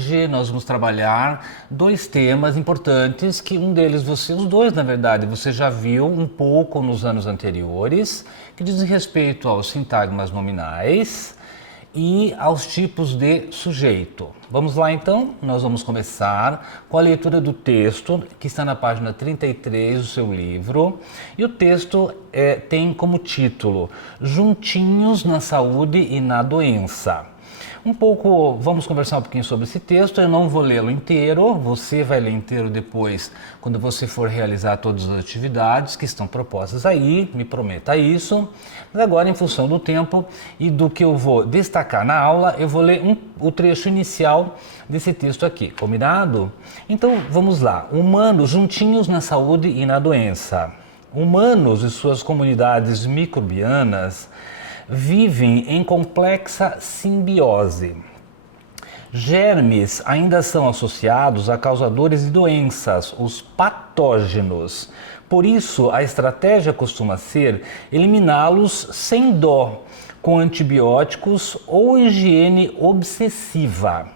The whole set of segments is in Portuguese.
hoje nós vamos trabalhar dois temas importantes que um deles os dois na verdade, você já viu um pouco nos anos anteriores, que dizem respeito aos sintagmas nominais e aos tipos de sujeito. Vamos lá então, nós vamos começar com a leitura do texto que está na página 33 do seu livro, e o texto tem como título Juntinhos na Saúde e na Doença. Vamos conversar um pouquinho sobre esse texto. Eu não vou lê-lo inteiro, você vai ler inteiro depois, quando você for realizar todas as atividades que estão propostas aí, me prometa isso. Mas agora, em função do tempo e do que eu vou destacar na aula, eu vou ler o trecho inicial desse texto aqui, combinado? Então, vamos lá. Humanos juntinhos na saúde e na doença. Humanos e suas comunidades microbianas vivem em complexa simbiose. Germes ainda são associados a causadores de doenças, os patógenos. Por isso, a estratégia costuma ser eliminá-los sem dó, com antibióticos ou higiene obsessiva.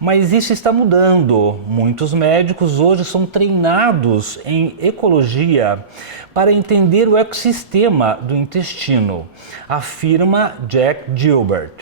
Mas isso está mudando. Muitos médicos hoje são treinados em ecologia para entender o ecossistema do intestino, afirma Jack Gilbert.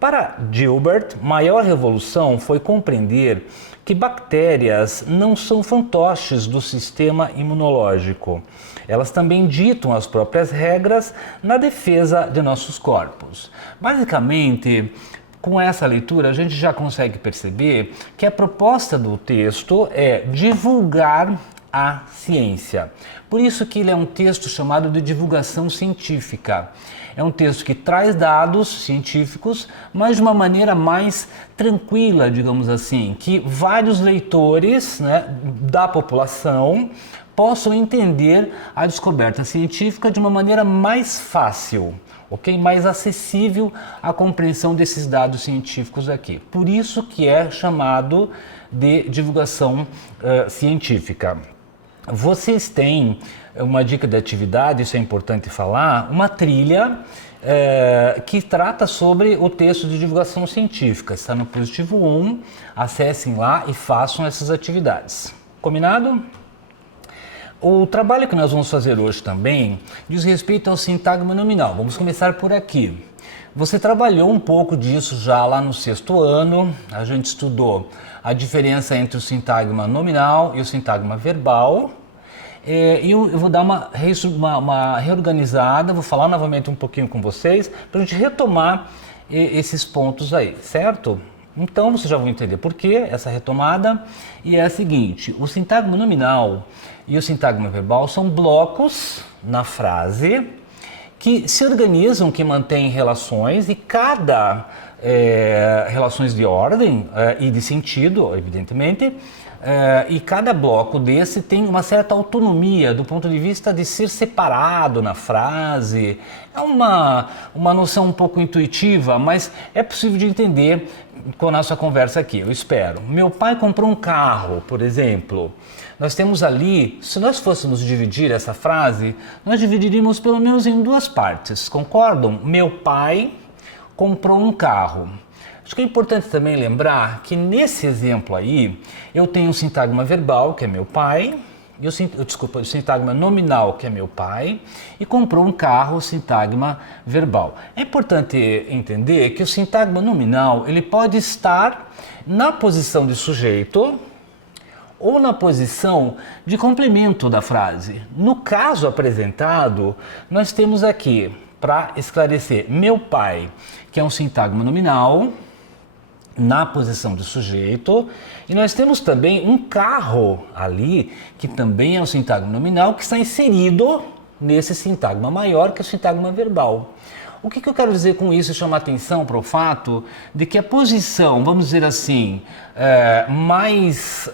Para Gilbert, maior revolução foi compreender que bactérias não são fantoches do sistema imunológico. Elas também ditam as próprias regras na defesa de nossos corpos. Basicamente, com essa leitura, a gente já consegue perceber que a proposta do texto é divulgar a ciência. Por isso que ele é um texto chamado de divulgação científica. É um texto que traz dados científicos, mas de uma maneira mais tranquila, digamos assim, que vários leitores, da população possam entender a descoberta científica de uma maneira mais fácil. Ok? Mais acessível à compreensão desses dados científicos aqui. Por isso que é chamado de divulgação científica. Vocês têm uma dica de atividade, isso é importante falar, uma trilha que trata sobre o texto de divulgação científica. Está no Positivo 1, acessem lá e façam essas atividades. Combinado? O trabalho que nós vamos fazer hoje também diz respeito ao sintagma nominal. Vamos começar por aqui. Você trabalhou um pouco disso já lá no 6º ano. A gente estudou a diferença entre o sintagma nominal e o sintagma verbal. E eu vou dar uma reorganizada, vou falar novamente um pouquinho com vocês para a gente retomar esses pontos aí, certo? Então vocês já vão entender por que essa retomada. E é a seguinte: o sintagma nominal e o sintagma verbal são blocos na frase que se organizam, que mantêm relações, e cada relações de ordem e de sentido, evidentemente, e cada bloco desse tem uma certa autonomia do ponto de vista de ser separado na frase. É uma noção um pouco intuitiva, mas é possível de entender com a nossa conversa aqui, eu espero. Meu pai comprou um carro, por exemplo. Nós temos ali, se nós fôssemos dividir essa frase, nós dividiríamos pelo menos em duas partes, concordam? Meu pai comprou um carro. Acho que é importante também lembrar que nesse exemplo aí, eu tenho um sintagma verbal, que é meu pai, e o sintagma nominal, que é meu pai, e comprou um carro, o sintagma verbal. É importante entender que o sintagma nominal, ele pode estar na posição de sujeito ou na posição de complemento da frase. No caso apresentado, nós temos aqui, para esclarecer, meu pai, que é um sintagma nominal, na posição de sujeito, e nós temos também um carro ali, que também é um sintagma nominal, que está inserido nesse sintagma maior, que é o sintagma verbal. O que eu quero dizer com isso? Chamar atenção para o fato de que a posição, vamos dizer assim, mais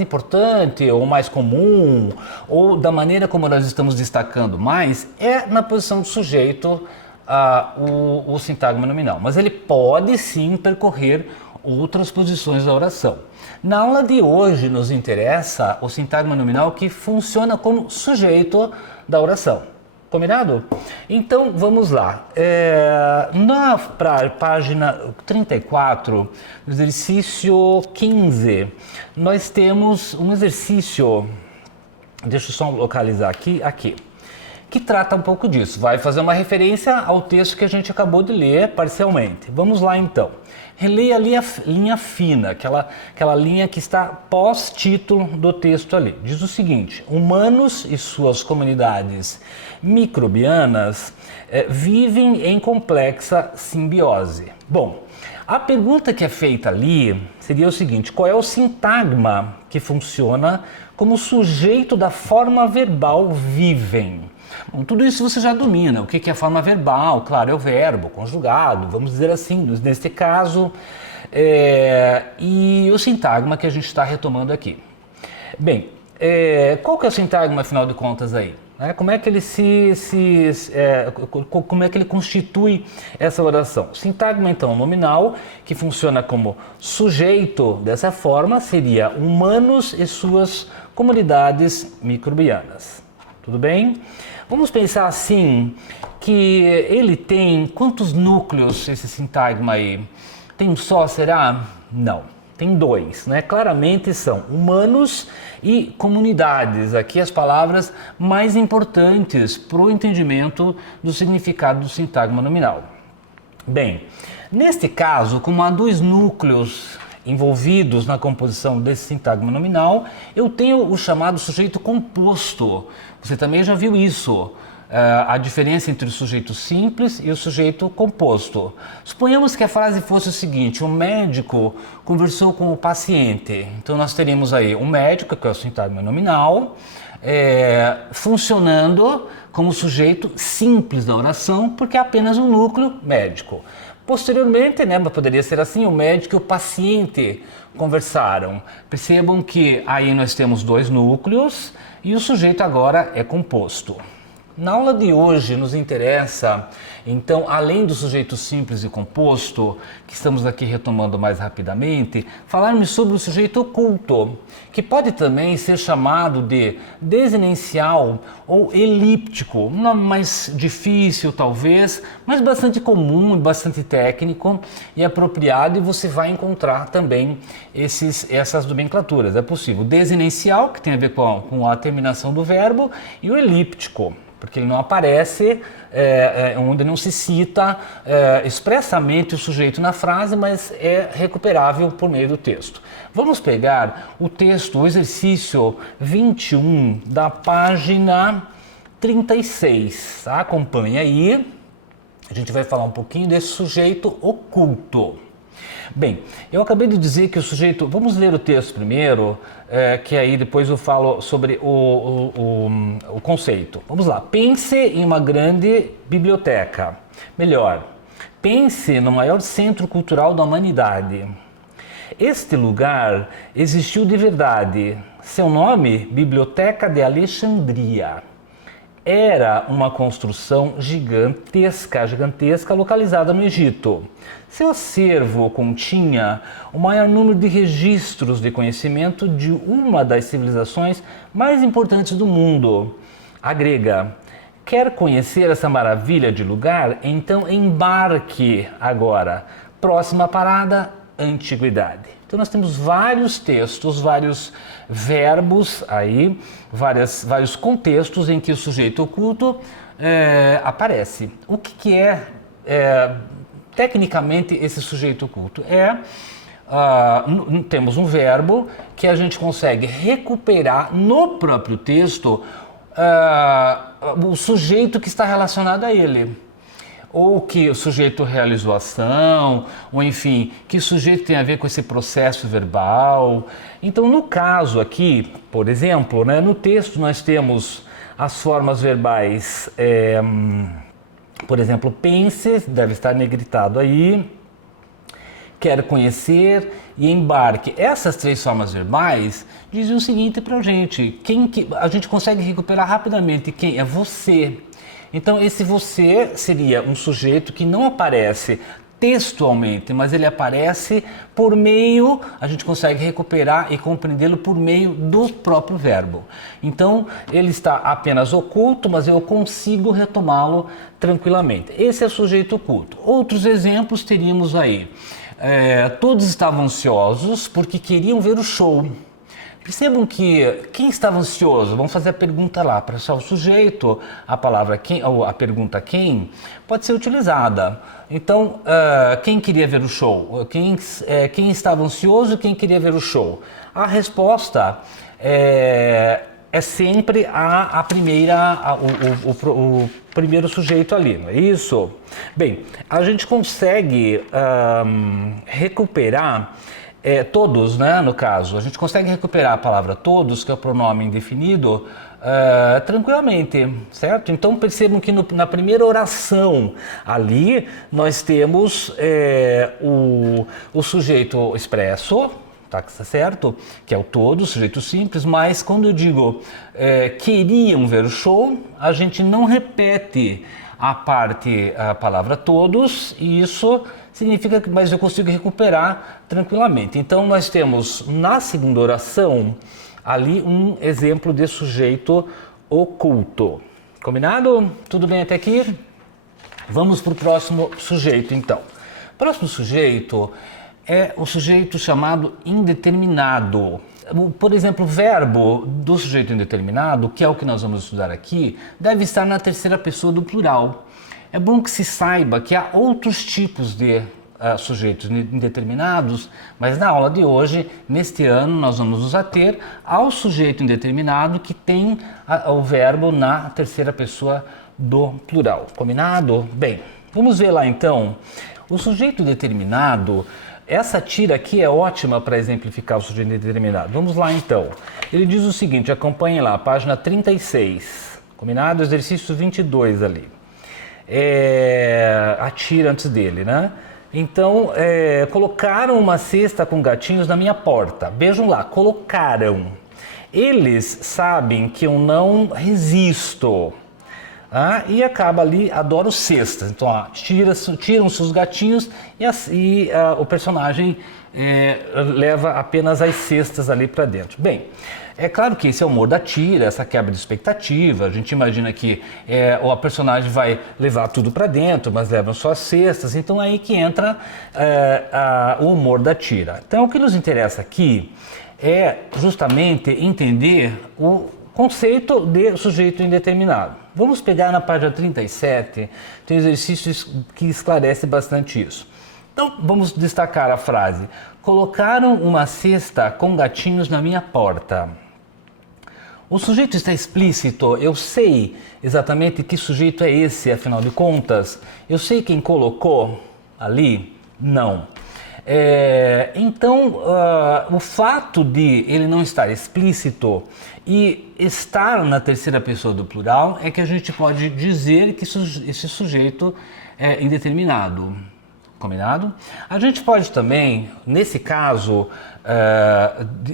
importante ou mais comum, ou da maneira como nós estamos destacando mais, é na posição de sujeito, o sintagma nominal. Mas ele pode sim percorrer outras posições da oração. Na aula de hoje nos interessa o sintagma nominal que funciona como sujeito da oração. Combinado? Então, vamos lá. Na página 34, no exercício 15, nós temos um exercício, deixa eu só localizar aqui, que trata um pouco disso. Vai fazer uma referência ao texto que a gente acabou de ler parcialmente. Vamos lá, então. Releia ali a linha fina, aquela linha que está pós-título do texto ali. Diz o seguinte: humanos e suas comunidades microbianas vivem em complexa simbiose. Bom, a pergunta que é feita ali seria o seguinte: qual é o sintagma que funciona como sujeito da forma verbal vivem? Bom, tudo isso você já domina. O que é a forma verbal? Claro, é o verbo conjugado, vamos dizer assim, neste caso, e o sintagma que a gente está retomando aqui. Bem, qual que é o sintagma, afinal de contas, aí? Como é que ele como é que ele constitui essa oração? O sintagma, então, nominal, que funciona como sujeito dessa forma, seria humanos e suas comunidades microbianas. Tudo bem? Vamos pensar assim, que ele tem quantos núcleos, esse sintagma aí? Tem um só, será? Não, tem dois, né? Claramente são humanos e comunidades. Aqui as palavras mais importantes para o entendimento do significado do sintagma nominal. Bem, neste caso, como há dois núcleos envolvidos na composição desse sintagma nominal, eu tenho o chamado sujeito composto. Você também já viu isso, a diferença entre o sujeito simples e o sujeito composto. Suponhamos que a frase fosse o seguinte: um médico conversou com o paciente. Então nós teríamos aí um médico, que é o sintagma nominal, funcionando como sujeito simples da oração, porque é apenas um núcleo médico. Posteriormente, poderia ser assim, o médico e o paciente conversaram. Percebam que aí nós temos dois núcleos e o sujeito agora é composto. Na aula de hoje nos interessa, então, além do sujeito simples e composto, que estamos aqui retomando mais rapidamente, falarmos sobre o sujeito oculto, que pode também ser chamado de desinencial ou elíptico, não mais difícil talvez, mas bastante comum, bastante técnico e apropriado, e você vai encontrar também essas nomenclaturas. É possível desinencial, que tem a ver com a terminação do verbo, e o elíptico, porque ele não aparece, onde não se cita expressamente o sujeito na frase, mas é recuperável por meio do texto. Vamos pegar o texto, o exercício 21 da página 36, tá? Acompanhe aí, a gente vai falar um pouquinho desse sujeito oculto. Bem, eu acabei de dizer que o sujeito... Vamos ler o texto primeiro, que aí depois eu falo sobre o conceito. Vamos lá. Pense em uma grande biblioteca. Melhor, pense no maior centro cultural da humanidade. Este lugar existiu de verdade. Seu nome, Biblioteca de Alexandria. Era uma construção gigantesca localizada no Egito. Seu acervo continha o maior número de registros de conhecimento de uma das civilizações mais importantes do mundo, a grega. Quer conhecer essa maravilha de lugar? Então embarque agora. Próxima parada, antiguidade. Então nós temos vários textos, vários verbos aí, vários contextos em que o sujeito oculto aparece. O que é tecnicamente esse sujeito oculto? Temos um verbo que a gente consegue recuperar no próprio texto o sujeito que está relacionado a ele. Ou que o sujeito realizou ação, ou enfim, que o sujeito tem a ver com esse processo verbal. Então, no caso aqui, por exemplo, no texto nós temos as formas verbais, por exemplo, pense, deve estar negritado aí, quer conhecer e embarque. Essas três formas verbais dizem o seguinte para a gente: a gente consegue recuperar rapidamente quem é você. Então esse você seria um sujeito que não aparece textualmente, mas ele aparece por meio, a gente consegue recuperar e compreendê-lo por meio do próprio verbo. Então, ele está apenas oculto, mas eu consigo retomá-lo tranquilamente. Esse é o sujeito oculto. Outros exemplos teríamos aí. Todos estavam ansiosos porque queriam ver o show. Percebam que quem estava ansioso, vamos fazer a pergunta lá, para só o sujeito, a palavra quem, ou a pergunta quem, pode ser utilizada. Então, quem queria ver o show? Quem estava ansioso, quem queria ver o show? A resposta é sempre a primeira, o primeiro sujeito ali, não é isso? Bem, a gente consegue recuperar todos, né, no caso, a gente consegue recuperar a palavra todos, que é o pronome indefinido, tranquilamente, certo? Então percebam que na primeira oração ali nós temos o sujeito expresso, tá certo? Que é o todo, o sujeito simples, mas quando eu digo queriam ver o show, a gente não repete a palavra todos, e isso significa que mas eu consigo recuperar tranquilamente. Então nós temos na segunda oração ali um exemplo de sujeito oculto. Combinado? Tudo bem até aqui? Vamos para o próximo sujeito então. O próximo sujeito é o sujeito chamado indeterminado. Por exemplo, o verbo do sujeito indeterminado, que é o que nós vamos estudar aqui, deve estar na terceira pessoa do plural. É bom que se saiba que há outros tipos de sujeitos indeterminados, mas na aula de hoje, neste ano, nós vamos nos ater ao sujeito indeterminado que tem o verbo na terceira pessoa do plural. Combinado? Bem, vamos ver lá então. O sujeito determinado, essa tira aqui é ótima para exemplificar o sujeito indeterminado. Vamos lá então. Ele diz o seguinte, acompanhe lá, página 36. Combinado? Exercício 22 ali. A tira antes dele, né? Então, colocaram uma cesta com gatinhos na minha porta. Vejam lá, colocaram. Eles sabem que eu não resisto. E acaba ali, adoro cestas. Então, tiram-se os gatinhos e o personagem leva apenas as cestas ali para dentro. Bem, é claro que esse é o humor da tira, essa quebra de expectativa. A gente imagina que a personagem vai levar tudo para dentro, mas levam só as cestas. Então é aí que entra o humor da tira. Então o que nos interessa aqui é justamente entender o conceito de sujeito indeterminado. Vamos pegar na página 37, tem exercícios que esclarece bastante isso. Então vamos destacar a frase: colocaram uma cesta com gatinhos na minha porta. O sujeito está explícito, eu sei exatamente que sujeito é esse, afinal de contas. Eu sei quem colocou ali? Não. Então, o fato de ele não estar explícito e estar na terceira pessoa do plural é que a gente pode dizer que esse sujeito é indeterminado. Combinado? A gente pode também, nesse caso,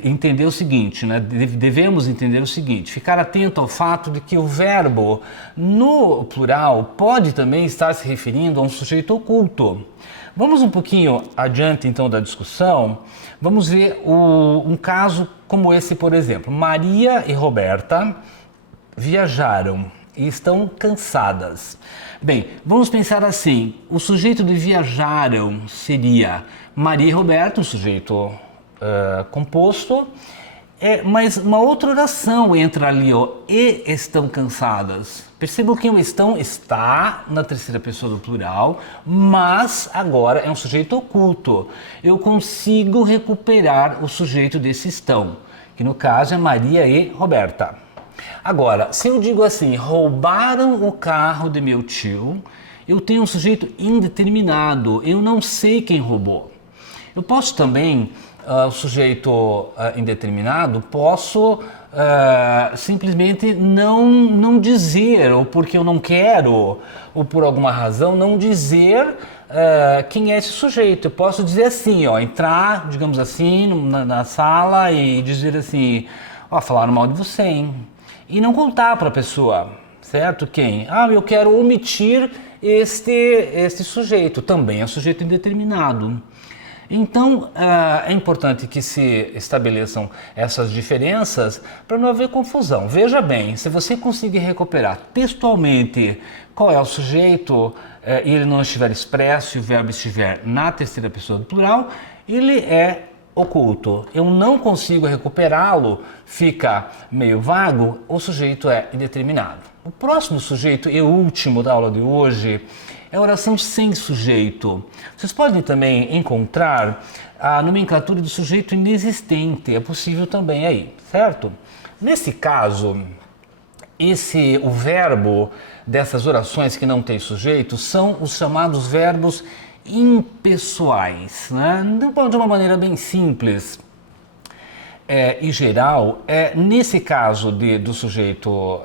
entender o seguinte, né? Devemos entender o seguinte, ficar atento ao fato de que o verbo no plural pode também estar se referindo a um sujeito oculto. Vamos um pouquinho adiante então da discussão, vamos ver um caso como esse, por exemplo. Maria e Roberta viajaram e estão cansadas. Bem, vamos pensar assim, o sujeito de viajaram seria Maria e Roberto, um sujeito composto, mas uma outra oração entra ali, e estão cansadas. Percebam que o estão está na terceira pessoa do plural, mas agora é um sujeito oculto. Eu consigo recuperar o sujeito desse estão, que no caso é Maria e Roberta. Agora, se eu digo assim, roubaram o carro de meu tio, eu tenho um sujeito indeterminado, eu não sei quem roubou. Eu posso também, o sujeito indeterminado, posso simplesmente não dizer, ou porque eu não quero, ou por alguma razão, não dizer quem é esse sujeito. Eu posso dizer assim, entrar, digamos assim, na sala e dizer assim, falaram mal de você, hein? E não contar para a pessoa, certo? Quem? Eu quero omitir este sujeito, também é sujeito indeterminado. Então, é importante que se estabeleçam essas diferenças para não haver confusão. Veja bem, se você conseguir recuperar textualmente qual é o sujeito e ele não estiver expresso e o verbo estiver na terceira pessoa do plural, ele é oculto. Eu não consigo recuperá-lo, fica meio vago, o sujeito é indeterminado. O próximo sujeito e último da aula de hoje é a oração sem sujeito. Vocês podem também encontrar a nomenclatura do sujeito inexistente, é possível também aí, certo? Nesse caso, o verbo dessas orações que não tem sujeito são os chamados verbos impessoais, né? De uma maneira bem simples e geral, nesse caso do sujeito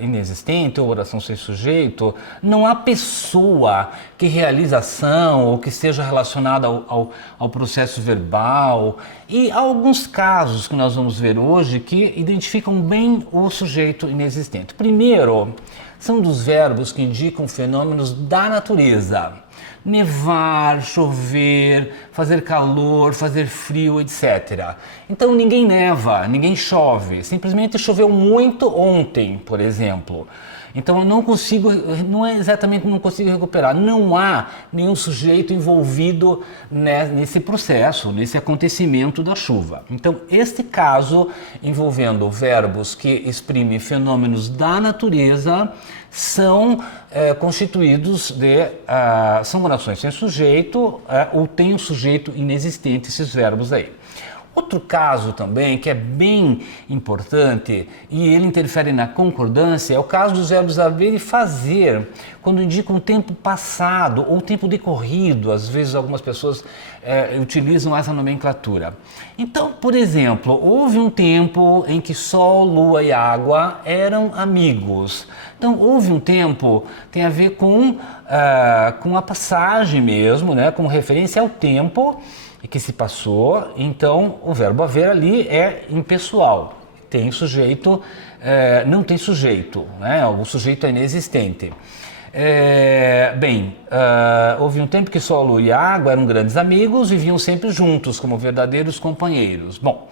inexistente ou oração sem sujeito, não há pessoa que realiza ação ou que esteja relacionada ao processo verbal, e há alguns casos que nós vamos ver hoje que identificam bem o sujeito inexistente. Primeiro, são dos verbos que indicam fenômenos da natureza. Nevar, chover, fazer calor, fazer frio, etc. Então ninguém neva, ninguém chove, simplesmente choveu muito ontem, por exemplo. Então eu não consigo recuperar, não há nenhum sujeito envolvido nesse processo, nesse acontecimento da chuva. Então este caso, envolvendo verbos que exprimem fenômenos da natureza, são constituídos são orações sem sujeito ou tem um sujeito inexistente, esses verbos aí. Outro caso também que é bem importante e ele interfere na concordância é o caso dos verbos haver e fazer, quando indicam tempo passado ou tempo decorrido. Às vezes algumas pessoas utilizam essa nomenclatura. Então, por exemplo, houve um tempo em que sol, lua e água eram amigos. Então, houve um tempo, tem a ver com a passagem mesmo, né, como referência ao tempo que se passou. Então o verbo haver ali é impessoal, tem sujeito, não tem sujeito, né? O sujeito é inexistente. Houve um tempo que sol, lua e água eram grandes amigos, viviam sempre juntos como verdadeiros companheiros. Bom,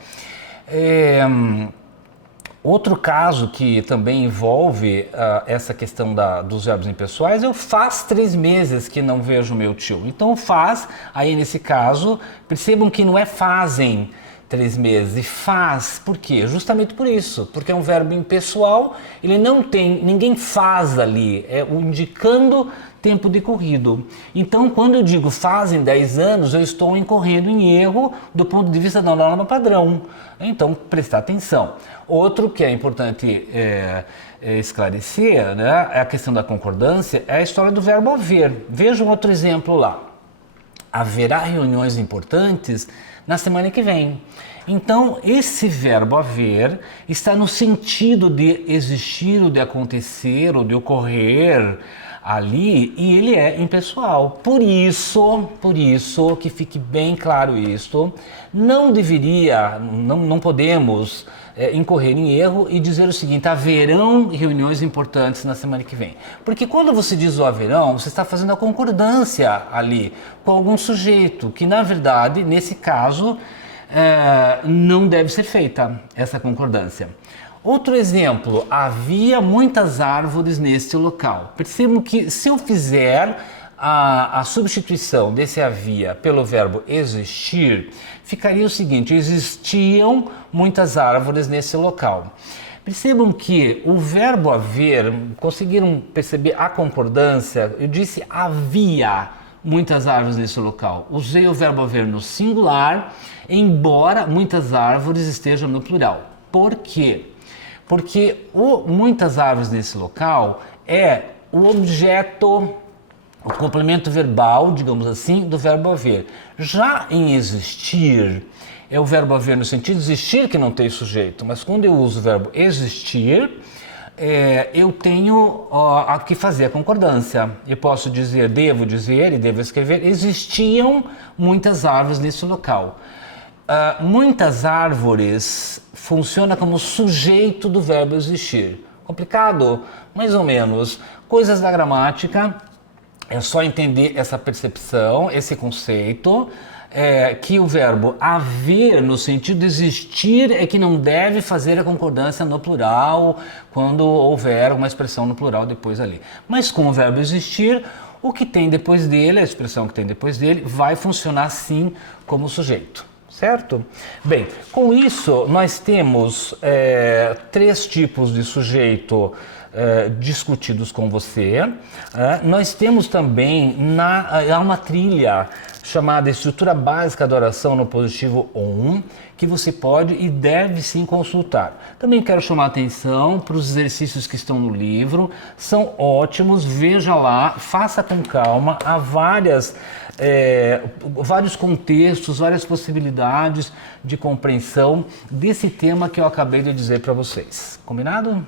outro caso que também envolve essa questão dos verbos impessoais é o faz 3 meses que não vejo meu tio. Então o faz, aí nesse caso, percebam que não é fazem 3 meses, e faz, por quê? Justamente por isso, porque é um verbo impessoal, ele não tem, ninguém faz ali, é o indicando tempo decorrido. Então, quando eu digo fazem 10 anos, eu estou incorrendo em erro do ponto de vista da norma padrão. Então, prestar atenção. Outro que é importante esclarecer, né, é a questão da concordância, é a história do verbo haver. Veja um outro exemplo lá. Haverá reuniões importantes na semana que vem. Então, esse verbo haver está no sentido de existir, ou de acontecer, ou de ocorrer ali, e ele é impessoal. Por isso, que fique bem claro isto, não podemos incorrer em erro e dizer o seguinte: haverão reuniões importantes na semana que vem. Porque quando você diz o haverão, você está fazendo a concordância ali com algum sujeito, que na verdade, nesse caso, não deve ser feita essa concordância. Outro exemplo, havia muitas árvores neste local. Percebam que se eu fizer a substituição desse havia pelo verbo existir, ficaria o seguinte: existiam muitas árvores nesse local. Percebam que o verbo haver, conseguiram perceber a concordância? Eu disse havia muitas árvores nesse local. Usei o verbo haver no singular, embora muitas árvores estejam no plural. Por quê? Porque muitas árvores nesse local é o objeto, o complemento verbal, digamos assim, do verbo haver. Já em existir, é o verbo haver no sentido de existir que não tem sujeito, mas quando eu uso o verbo existir, eu tenho que fazer a concordância. Eu posso dizer, devo dizer e devo escrever, existiam muitas árvores nesse local. Muitas árvores funciona como sujeito do verbo existir. Complicado? Mais ou menos. Coisas da gramática É só entender essa percepção, esse conceito, que o verbo haver, no sentido de existir, é que não deve fazer a concordância no plural, quando houver uma expressão no plural depois ali. Mas com o verbo existir, o que tem depois dele, a expressão que tem depois dele, vai funcionar sim como sujeito. Certo? Bem, com isso nós temos 3 tipos de sujeito discutidos com você. Nós temos também há uma trilha chamada Estrutura Básica da Oração no Positivo 1, que você pode e deve sim consultar. Também quero chamar a atenção para os exercícios que estão no livro, são ótimos, veja lá, faça com calma, há vários contextos, várias possibilidades de compreensão desse tema que eu acabei de dizer para vocês. Combinado?